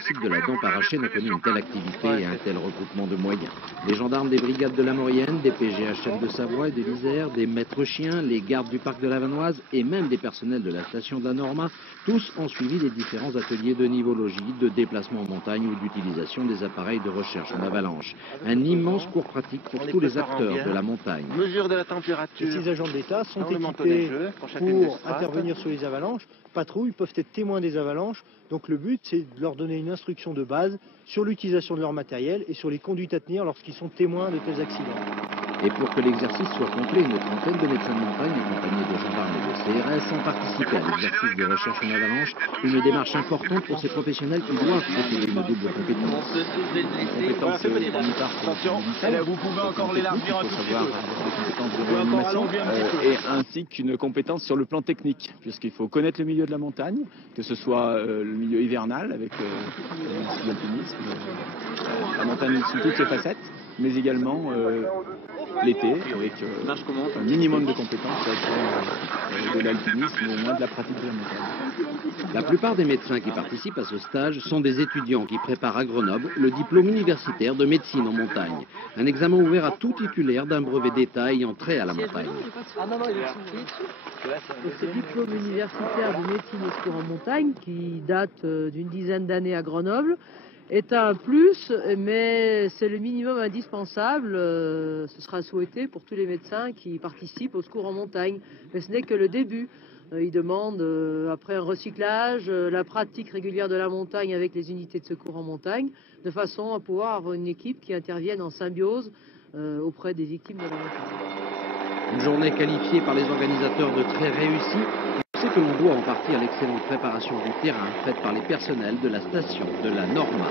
site de la Dampe Arrachée n'a connu une telle activité et un tel regroupement de moyens. Les gendarmes des brigades de la Maurienne, des PGHM de Savoie et de l'Isère, des maîtres chiens, les gardes du parc de la Vanoise et même des personnels de la station de la Norma, tous ont suivi les différents ateliers de nivologie, de déplacement en montagne ou d'utilisation des appareils de recherche en avalanche. Un immense cours pratique pour tous les acteurs de la montagne. Mesure de la température. Les 6 agents de l'État sont équipés pour intervenir sur les avalanches, patrouillent, peuvent être témoins des avalanches. Donc le but, c'est de leur donner une instruction de base sur l'utilisation de leur matériel et sur les conduites à tenir lorsqu'ils sont témoins de tels accidents. Et pour que l'exercice soit complet, une trentaine de médecins de montagne accompagnés de gendarmes et de CRS ont participé à l'exercice de recherche en avalanche, une démarche importante pour ces professionnels qui doivent posséder une double compétence. Une compétence attention, vous pouvez encore l'élargir un tout petit peu. Des compétences de réanimation et ainsi qu'une compétence sur le plan technique, puisqu'il faut connaître le milieu de la montagne, que ce soit le milieu hivernal avec l'alpinisme, la montagne sous toutes ses facettes, mais également l'été avec un minimum de compétences de l'alpinisme ou au moins de la pratique de la montagne. La plupart des médecins qui participent à ce stage sont des étudiants qui préparent à Grenoble le diplôme universitaire de médecine en montagne. Un examen ouvert à tout titulaire d'un brevet d'État ayant trait à la montagne. Ce diplôme universitaire de médecine et sport en montagne, qui date d'une dizaine d'années à Grenoble, est un plus, mais c'est le minimum indispensable. Ce sera souhaité pour tous les médecins qui participent au secours en montagne. Mais ce n'est que le début. Ils demandent, après un recyclage, la pratique régulière de la montagne avec les unités de secours en montagne, de façon à pouvoir avoir une équipe qui intervienne en symbiose auprès des victimes de la montagne. Une journée qualifiée par les organisateurs de très réussie. C'est que l'on doit en partie à l'excellente préparation du terrain faite par les personnels de la station de la Norma.